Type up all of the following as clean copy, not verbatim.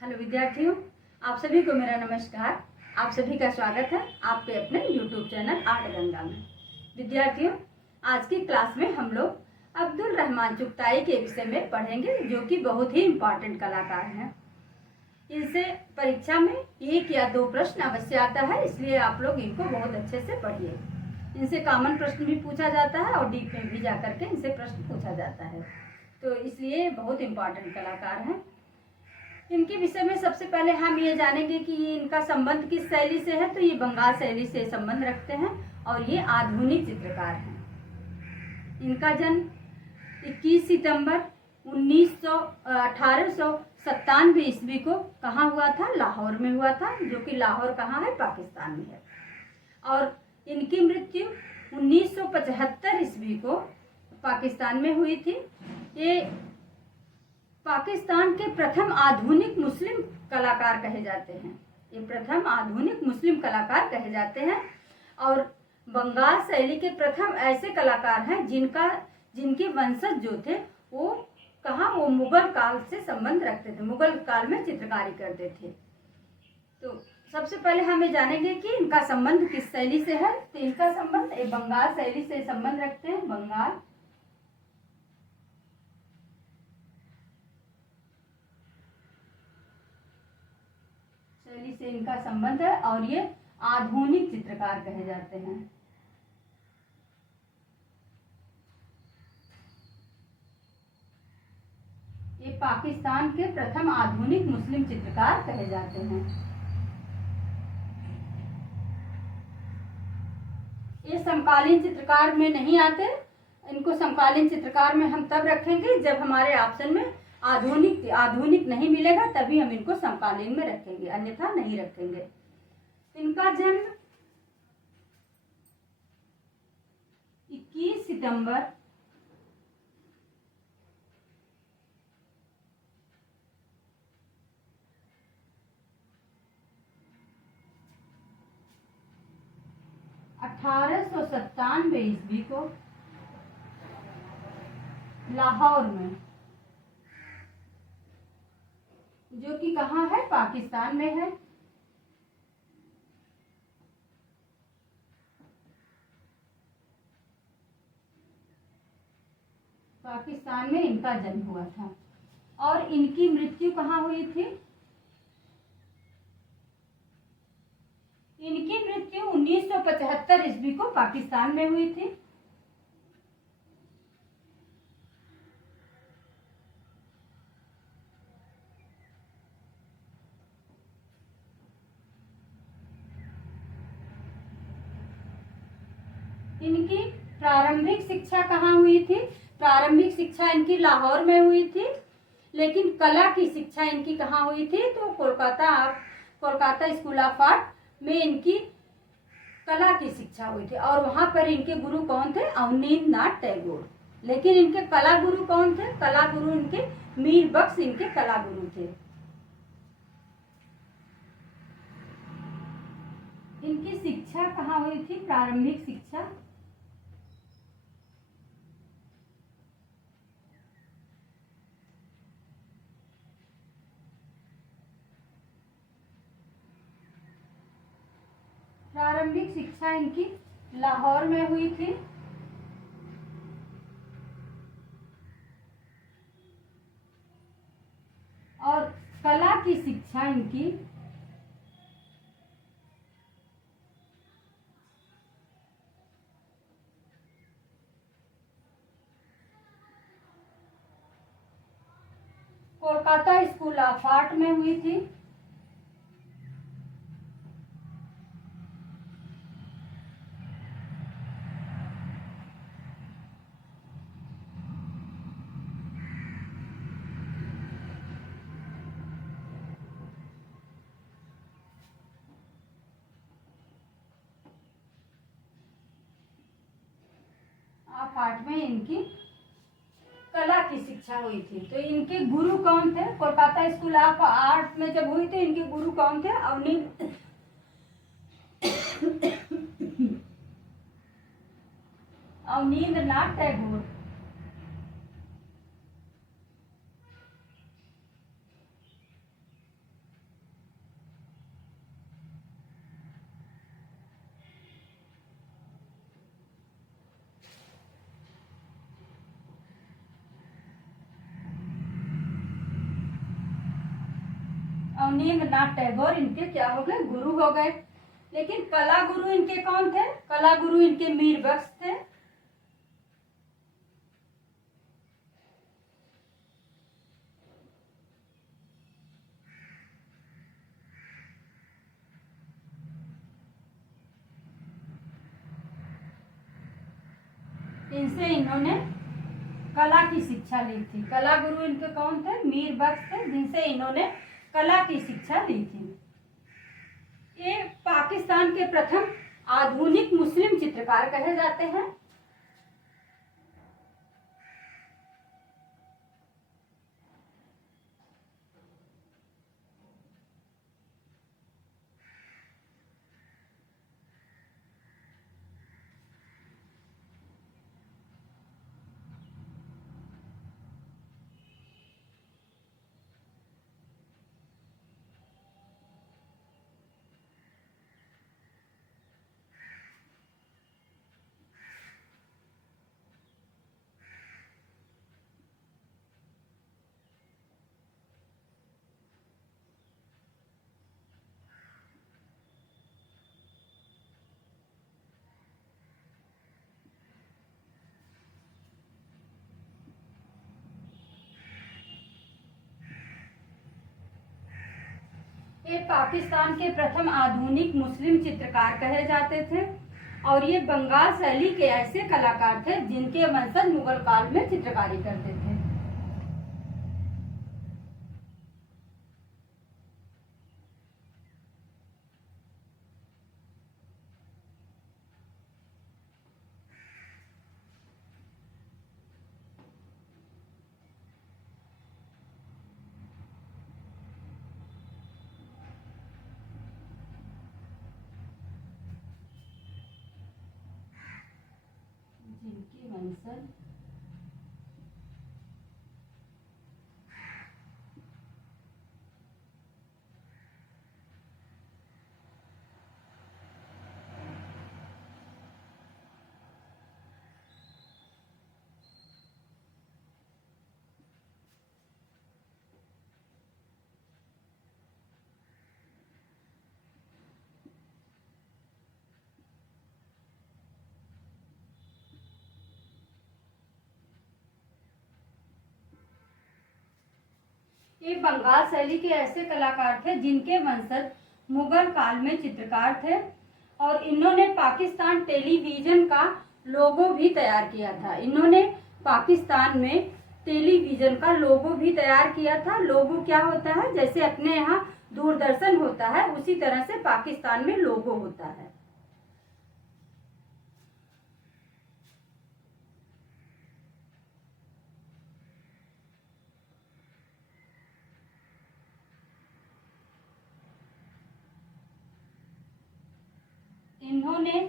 Hello विद्यार्थियों, आप सभी को मेरा नमस्कार। आप सभी का स्वागत है आपके अपने YouTube चैनल आर्ट गंगा में। विद्यार्थियों, आज की क्लास में हम लोग अब्दुल रहमान चुगताई के विषय में पढ़ेंगे, जो कि बहुत ही इम्पोर्टेंट कलाकार हैं। इनसे परीक्षा में 1 या 2 प्रश्न अवश्य आता है, इसलिए आप लोग इनको बहुत अच्छे से पढ़िए। इनसे कॉमन प्रश्न भी पूछा जाता है और डीप में भी जाकर के इनसे प्रश्न पूछा जाता है, तो इसलिए बहुत इम्पोर्टेंट कलाकार हैं। इनके विषय में सबसे पहले हम ये जानेंगे कि ये इनका संबंध किस शैली से है। तो ये बंगाल शैली से संबंध रखते हैं और ये आधुनिक चित्रकार हैं। इनका जन्म 21 सितंबर 1897 ईस्वी को कहाँ हुआ था? लाहौर में हुआ था, जो कि लाहौर कहाँ है? पाकिस्तान में है। और इनकी मृत्यु 1975 ईस्वी को पाकिस्तान में हुई थी। ये पाकिस्तान के प्रथम आधुनिक मुस्लिम कलाकार कहे जाते हैं। ये प्रथम आधुनिक मुस्लिम कलाकार कहे जाते हैं और बंगाल शैली के प्रथम ऐसे कलाकार हैं जिनके वंशज जो थे वो मुगल काल से संबंध रखते थे, मुगल काल में चित्रकारी करते थे। तो सबसे पहले हमें जानेंगे कि इनका संबंध किस शैली से है। तो इनका संबंध एक बंगाल शैली से संबंध रखते हैं। बंगाल शैली से इनका संबंध है और ये आधुनिक चित्रकार कहे जाते हैं। ये पाकिस्तान के प्रथम आधुनिक मुस्लिम चित्रकार कहे जाते हैं। ये समकालीन चित्रकार में नहीं आते। इनको समकालीन चित्रकार में हम तब रखेंगे जब हमारे ऑप्शन में आधुनिक नहीं मिलेगा, तभी हम इनको समकालीन में रखेंगे, अन्यथा नहीं रखेंगे। इनका जन्म 21 सितंबर 1897 ईस्वी को लाहौर में, जो कि कहाँ है? पाकिस्तान में है। पाकिस्तान में इनका जन्म हुआ था और इनकी मृत्यु कहाँ हुई थी? इनकी मृत्यु 1975 ईस्वी को पाकिस्तान में हुई थी। इनकी प्रारंभिक शिक्षा कहाँ हुई थी? प्रारंभिक शिक्षा इनकी लाहौर में हुई थी, लेकिन कला की शिक्षा इनकी कहाँ हुई थी? तो कोलकाता स्कूल ऑफ आर्ट में इनकी कला की शिक्षा हुई थी और वहां पर इनके गुरु कौन थे? अवनींद्रनाथ टैगोर। लेकिन इनके कला गुरु कौन थे? कला गुरु इनके मीर बख्श इनके कला गुरु थे। इनकी शिक्षा कहाँ हुई थी? प्रारंभिक शिक्षा इनकी लाहौर में हुई थी। और कला की शिक्षा इनकी कोलकाता स्कूल ऑफ आर्ट में हुई थी। आर्ट में इनकी कला की शिक्षा हुई थी। तो इनके गुरु कौन थे? कोलकाता स्कूल ऑफ आर्ट में जब हुई थी, इनके गुरु कौन थे? अवनींद्रनाथ टैगोर। रवींद्रनाथ टैगोर इनके क्या हो गए, गुरु हो गए। लेकिन कला गुरु इनके कौन थे? कला गुरु इनके मीर बख्श थे। इनसे इन्होंने कला की शिक्षा ली थी। कला गुरु इनके कौन थे? मीर बख्श थे, जिनसे इन्होंने कला की शिक्षा ली थी। ये पाकिस्तान के प्रथम आधुनिक मुस्लिम चित्रकार कहे जाते हैं। ये पाकिस्तान के प्रथम आधुनिक मुस्लिम चित्रकार कहे जाते थे और ये बंगाल शैली के ऐसे कलाकार थे जिनके वंशज मुगल काल में चित्रकारी करते थे। जिनके वंशज ये बंगाल शैली के ऐसे कलाकार थे जिनके वंशज मुगल काल में चित्रकार थे और इन्होंने पाकिस्तान टेलीविजन का लोगो भी तैयार किया था। इन्होंने पाकिस्तान में टेलीविजन का लोगो भी तैयार किया था। लोगो क्या होता है? जैसे अपने यहाँ दूरदर्शन होता है उसी तरह से पाकिस्तान में लोगो होता है। इन्होंने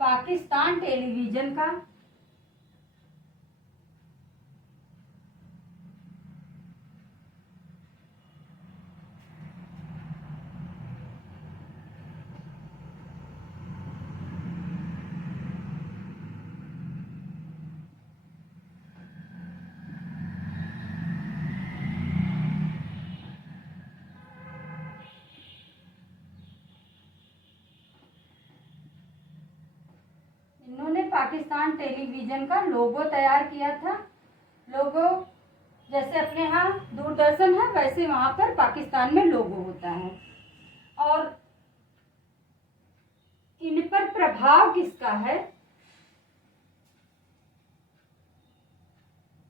पाकिस्तान टेलीविजन का पाकिस्तान टेलीविजन का लोगो तैयार किया था। लोगो जैसे अपने यहाँ दूरदर्शन है वैसे वहां पर पाकिस्तान में लोगो होता है। और इन पर प्रभाव किसका है?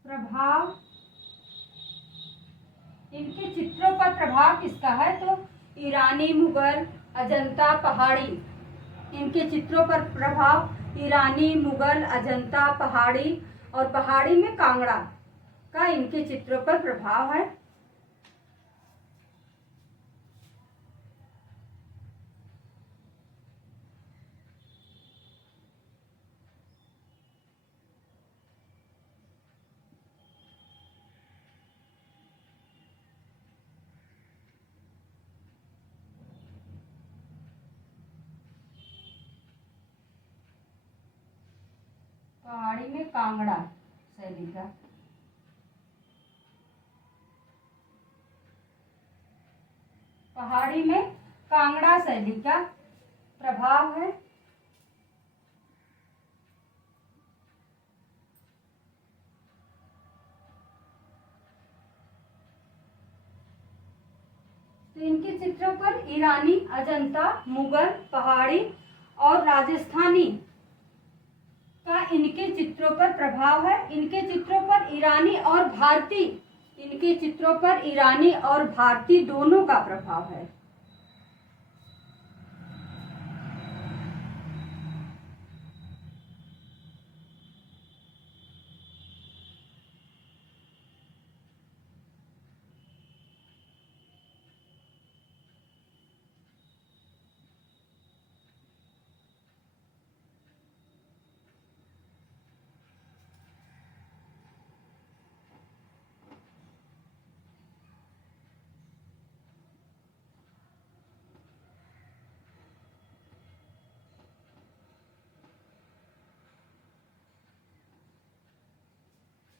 प्रभाव इनके चित्रों पर प्रभाव किसका है? तो ईरानी, मुगल, अजंता, पहाड़ी। इनके चित्रों पर प्रभाव ईरानी, मुगल, अजंता, पहाड़ी और पहाड़ी में कांगड़ा का इनके चित्रों पर प्रभाव है। पहाड़ी में कांगड़ा शैली का। पहाड़ी में कांगड़ा शैली का प्रभाव है। तो इनके चित्रों पर ईरानी, अजंता, मुगल, पहाड़ी और राजस्थानी का इनके चित्रों पर प्रभाव है। इनके चित्रों पर ईरानी और भारतीय दोनों का प्रभाव है।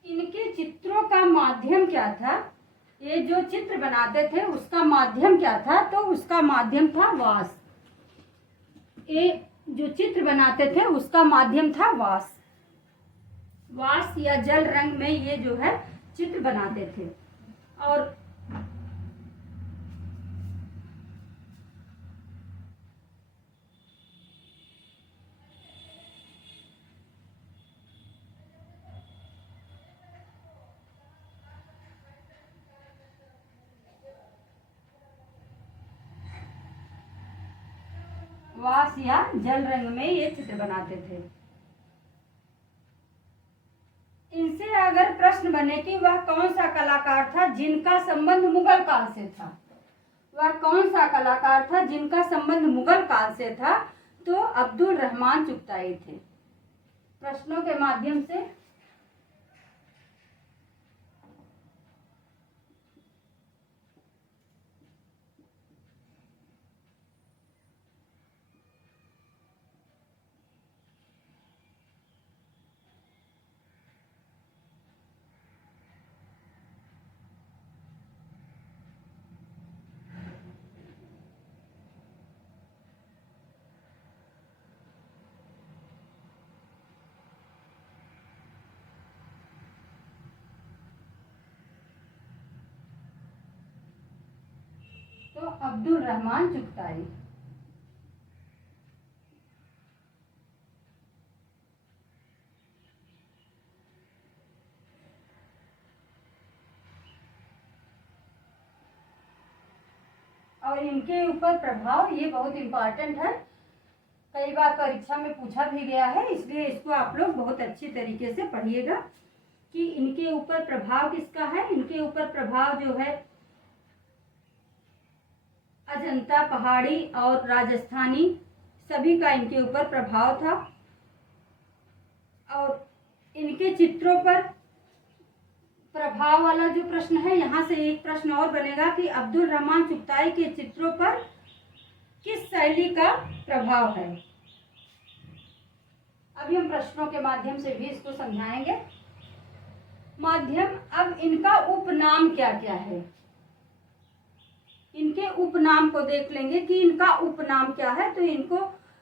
इनके चित्रों का माध्यम क्या था? ये जो चित्र बनाते थे उसका माध्यम क्या था? तो उसका माध्यम था वास। ये जो चित्र बनाते थे उसका माध्यम था वास। वास या जल रंग में ये जो है चित्र बनाते थे। और वास या जल रंग में ये चित्र बनाते थे। इनसे अगर प्रश्न बने कि वह कौन सा कलाकार था जिनका संबंध मुगल काल से था, वह कौन सा कलाकार था जिनका संबंध मुगल काल से था, तो अब्दुल रहमान चुगताई थे। प्रश्नों के माध्यम से तो अब्दुल रहमान चुगताई। और इनके ऊपर प्रभाव, ये बहुत इम्पोर्टेंट है, कई बार परीक्षा में पूछा भी गया है, इसलिए इसको आप लोग बहुत अच्छी तरीके से पढ़िएगा कि इनके ऊपर प्रभाव किसका है। इनके ऊपर प्रभाव जो है अजंता, पहाड़ी और राजस्थानी सभी का इनके ऊपर प्रभाव था। और इनके चित्रों पर प्रभाव वाला जो प्रश्न है, यहाँ से एक प्रश्न और बनेगा कि अब्दुल रहमान चुगताई के चित्रों पर किस शैली का प्रभाव है। अभी हम प्रश्नों के माध्यम से भी इसको समझाएंगे। माध्यम, अब इनका उपनाम क्या क्या है, इनके उपनाम को देख लेंगे कि इनका उपनाम क्या है। तो इनको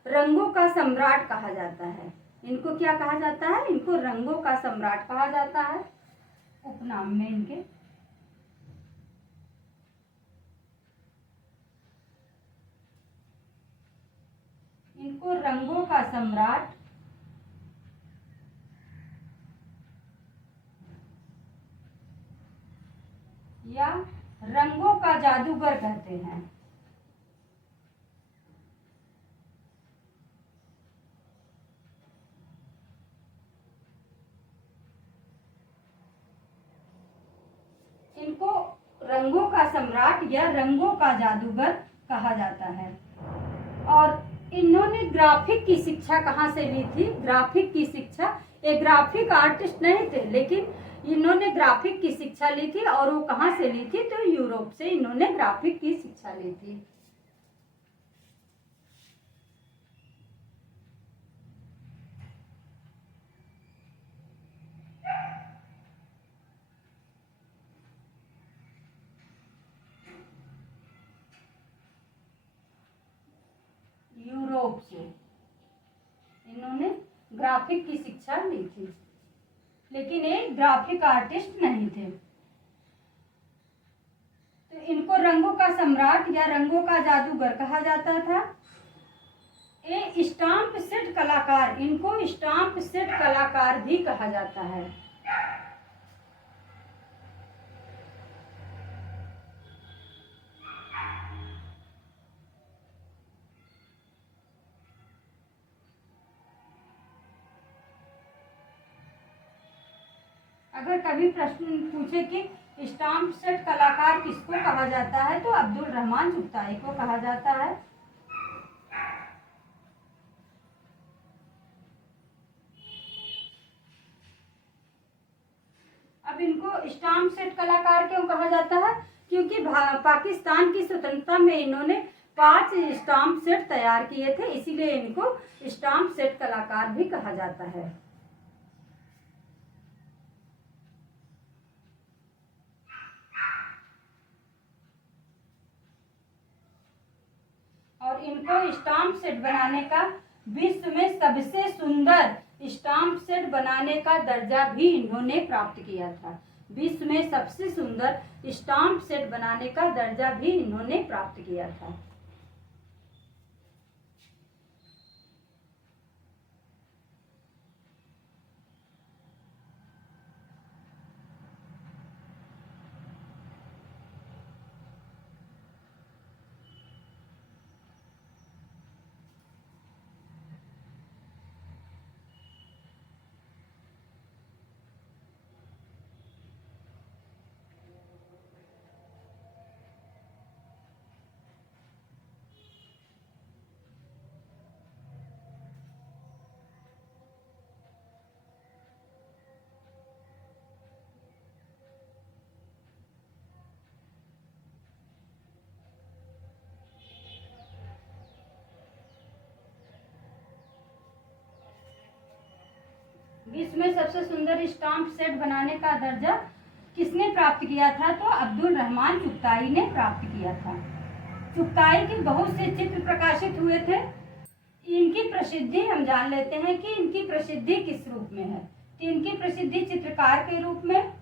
रंगों का सम्राट कहा जाता है। इनको क्या कहा जाता है? इनको रंगों का सम्राट कहा जाता है उपनाम में इनके। इनको रंगों का सम्राट या रंगों का जादूगर कहते हैं। इनको रंगों का सम्राट या रंगों का जादूगर कहा जाता है। और इन्होंने ग्राफिक की शिक्षा कहाँ से ली थी? ग्राफिक की शिक्षा, ये ग्राफिक आर्टिस्ट नहीं थे, लेकिन इन्होंने ग्राफिक की शिक्षा ली थी। और वो कहाँ से ली थी? तो यूरोप से इन्होंने ग्राफिक की शिक्षा ली थी। ग्राफिक की शिक्षा ली थी, लेकिन एक ग्राफिक आर्टिस्ट नहीं थे। तो इनको रंगों का सम्राट या रंगों का जादूगर कहा जाता था। स्टाम्प सेट कलाकार, इनको स्टाम्प सेट कलाकार भी कहा जाता है। अगर कभी प्रश्न पूछे कि स्टाम्प सेट कलाकार किसको कहा जाता है, तो अब्दुल रहमान चुगताई को कहा जाता है। अब इनको स्टाम्प सेट कलाकार क्यों कहा जाता है? क्योंकि पाकिस्तान की स्वतंत्रता में इन्होंने 5 स्टाम्प सेट तैयार किए थे, इसीलिए इनको स्टाम्प सेट कलाकार भी कहा जाता है। और इनको स्टाम्प सेट बनाने का, विश्व में सबसे सुंदर स्टाम्प सेट बनाने का दर्जा भी इन्होंने प्राप्त किया था। विश्व में सबसे सुंदर स्टाम्प सेट बनाने का दर्जा भी इन्होंने प्राप्त किया था। विश्व में सबसे सुंदर स्टाम्प सेट बनाने का दर्जा किसने प्राप्त किया था? तो अब्दुल रहमान चुगताई ने प्राप्त किया था। चुगताई के बहुत से चित्र प्रकाशित हुए थे। इनकी प्रसिद्धि हम जान लेते हैं कि इनकी प्रसिद्धि किस रूप में है। तो इनकी प्रसिद्धि चित्रकार के रूप में,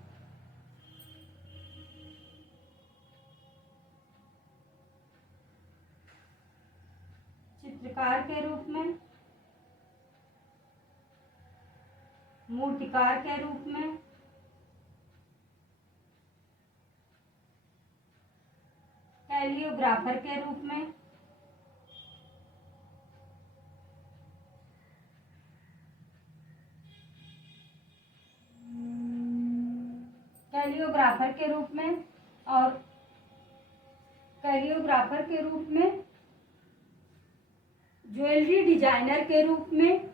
मूर्तिकार के रूप में, कैलियोग्राफर के रूप में, और कैलियोग्राफर के रूप में, ज्वेलरी डिजाइनर के रूप में,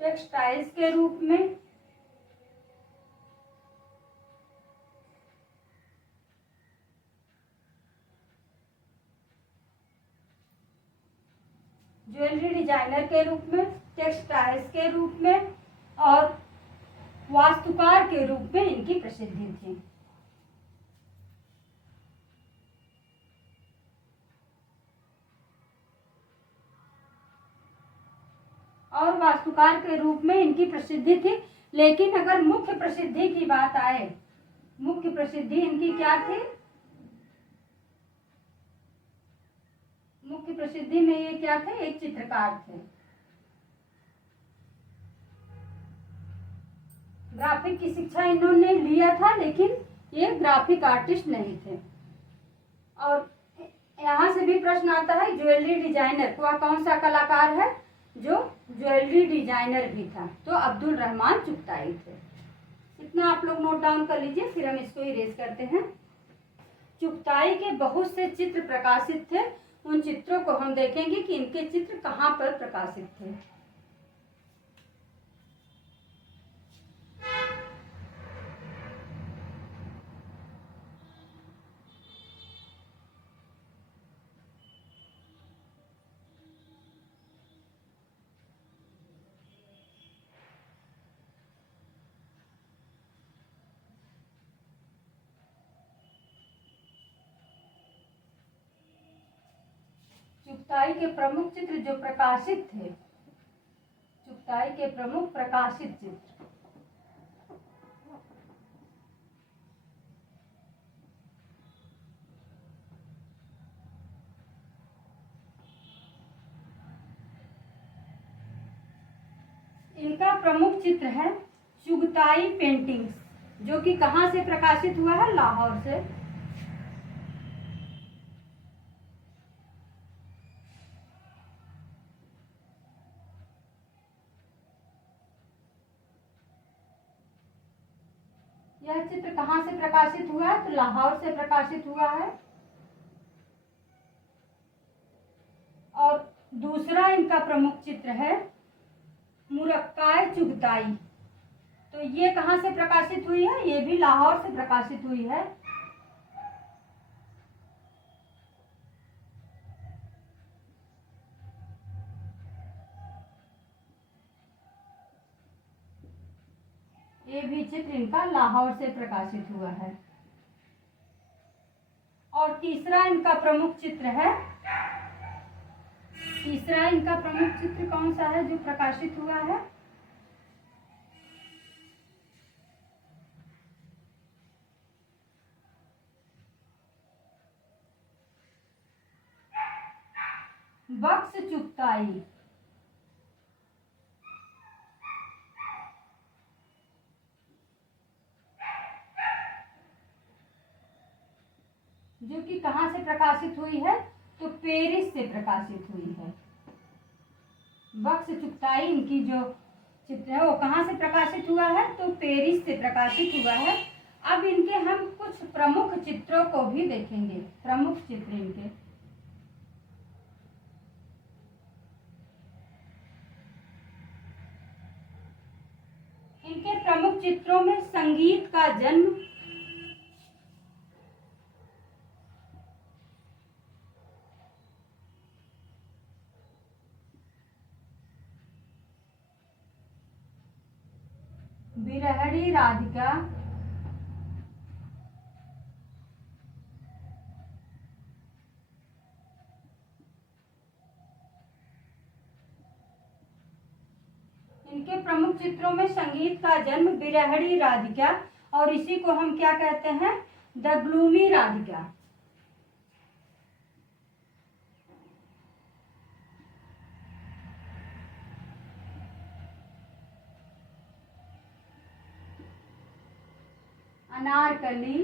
टेक्सटाइल्स के रूप में, ज्वेलरी डिजाइनर के रूप में, टेक्सटाइल्स के रूप में और वास्तुकार के रूप में इनकी प्रसिद्धि थी। और वास्तुकार के रूप में इनकी प्रसिद्धि थी। लेकिन अगर मुख्य प्रसिद्धि की बात आए, मुख्य प्रसिद्धि इनकी क्या थी? मुख्य प्रसिद्धि में ये क्या थे? एक चित्रकार थे। ग्राफिक की शिक्षा इन्होंने लिया था, लेकिन ये ग्राफिक आर्टिस्ट नहीं थे। और यहाँ से भी प्रश्न आता है, ज्वेलरी डिजाइनर को कौन सा कलाकार है जो ज्वेलरी डिजाइनर भी था? तो अब्दुल रहमान चुगताई थे। इतना आप लोग नोट डाउन कर लीजिए, फिर हम इसको इरेज करते हैं। चुगताई के बहुत से चित्र प्रकाशित थे। उन चित्रों को हम देखेंगे कि इनके चित्र कहाँ पर प्रकाशित थे। चुगताई के प्रमुख चित्र जो प्रकाशित थे, चुगताई के प्रमुख प्रकाशित चित्र। इनका प्रमुख चित्र है चुगताई पेंटिंग्स, जो कि कहाँ से प्रकाशित हुआ है? लाहौर से। यह चित्र कहाँ से प्रकाशित हुआ है? तो लाहौर से प्रकाशित हुआ है। और दूसरा इनका प्रमुख चित्र है मुरक्काए चुगताई। तो ये कहाँ से प्रकाशित हुई है? ये भी लाहौर से प्रकाशित हुई है। ये भी चित्र इनका लाहौर से प्रकाशित हुआ है। और तीसरा इनका प्रमुख चित्र है, तीसरा इनका प्रमुख चित्र कौन सा है जो प्रकाशित हुआ है? बक्स चुगताई। जो कि कहाँ से प्रकाशित हुई है? तो पेरिस से प्रकाशित हुई है। बक्स चुगताई इनकी जो चित्र है वो कहाँ से प्रकाशित हुआ है? तो पेरिस से प्रकाशित हुआ है। अब इनके हम कुछ प्रमुख चित्रों को भी देखेंगे। प्रमुख चित्र इनके, इनके प्रमुख चित्रों में संगीत का जन्म, बिरहड़ी राधिका, इनके प्रमुख चित्रों में संगीत का जन्म, बिरहड़ी राधिका, और इसी को हम क्या कहते हैं? The gloomy Radhika. अनारकली,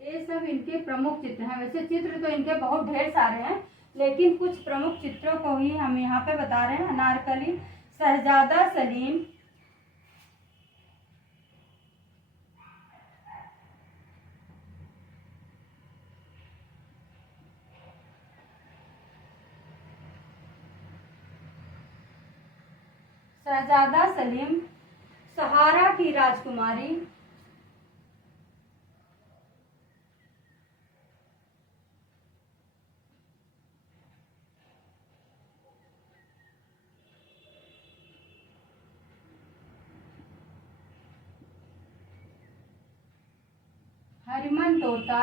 ये सब इनके प्रमुख चित्र हैं। वैसे चित्र तो इनके बहुत ढेर सारे हैं, लेकिन कुछ प्रमुख चित्रों को ही हम यहाँ पे बता रहे हैं। अनारकली, शहजादा सलीम, शहजादा सलीम, सहारा की राजकुमारी, हरिमन तोता,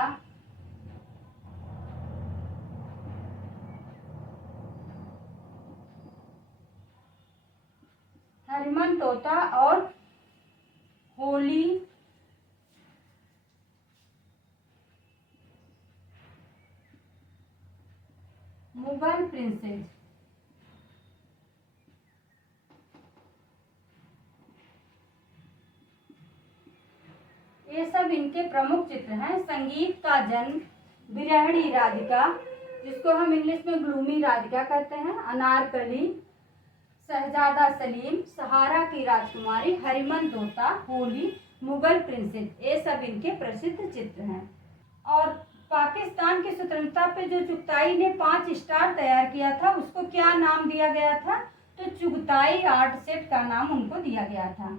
हरिमन तोता और होली, मुगल प्रिंसेस। ये सब इनके प्रमुख चित्र हैं। संगीत का जन्म, बिरहड़ी राधिका, जिसको हम इंग्लिश में ग्लूमी राधिका कहते हैं, अनारकली, शहजादा सलीम, सहारा की राजकुमारी, हरिमन तोता, होली, मुगल प्रिंसेस, ये सब इनके प्रसिद्ध चित्र हैं। और पाकिस्तान की स्वतंत्रता पे जो चुगताई ने 5 स्टार तैयार किया था, उसको क्या नाम दिया गया था? तो चुगताई आर्ट सेट का नाम उनको दिया गया था।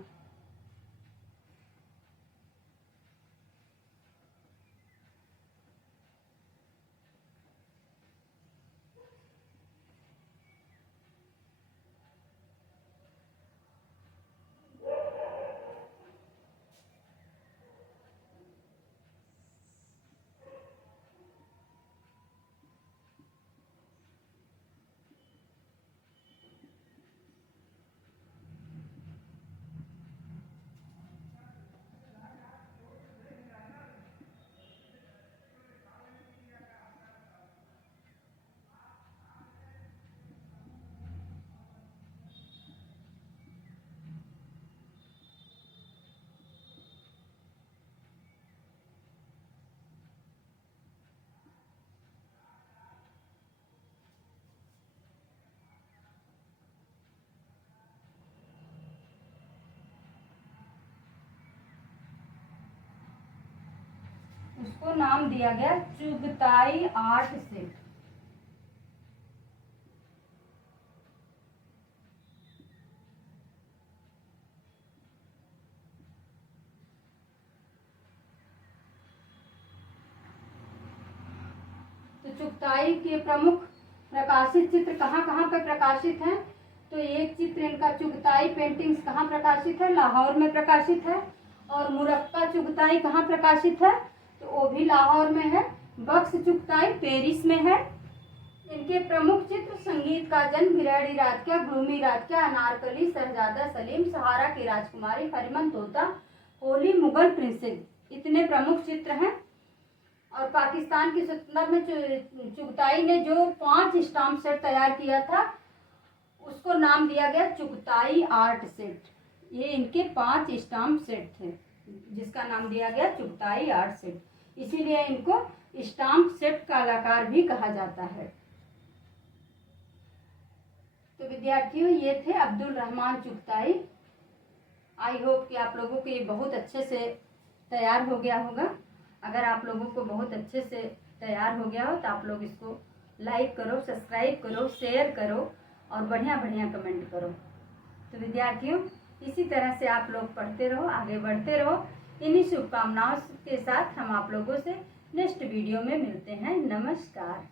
उसको नाम दिया गया चुगताई आर्ट सेट। तो चुगताई के प्रमुख प्रकाशित चित्र कहाँ कहाँ पर प्रकाशित हैं? तो एक चित्र इनका चुगताई पेंटिंग्स कहाँ प्रकाशित है? लाहौर में प्रकाशित है। और मुरक्का चुगताई कहाँ प्रकाशित है? तो वो भी लाहौर में है। बक्स चुगताई पेरिस में है। इनके प्रमुख चित्र संगीत का जन्म, बिरहड़ी रात क्या, ग्लूमी रात क्या, अनारकली, शहजादा सलीम, सहारा की राजकुमारी, हरिमन तोता, होली, मुगल प्रिंसेस, इतने प्रमुख चित्र हैं। और पाकिस्तान की स्वतंत्रता में चुगताई ने जो 5 स्टाम्प सेट तैयार किया था उसको नाम दिया गया चुगताई आर्ट सेट। ये इनके 5 स्टाम्प सेट थे जिसका नाम दिया गया चुगताई आर्ट सेट, इसीलिए इनको स्टाम्प सेट कलाकार भी कहा जाता है। तो विद्यार्थियों, ये थे अब्दुल रहमान चुगताई। आई होप कि आप लोगों को ये बहुत अच्छे से तैयार हो गया होगा। अगर आप लोगों को बहुत अच्छे से तैयार हो गया हो तो आप लोग इसको लाइक करो, सब्सक्राइब करो, शेयर करो और बढ़िया बढ़िया कमेंट करो। तो विद्यार्थियों, इसी तरह से आप लोग पढ़ते रहो, आगे बढ़ते रहो। इन्हीं शुभकामनाओं के साथ हम आप लोगों से नेक्स्ट वीडियो में मिलते हैं। नमस्कार।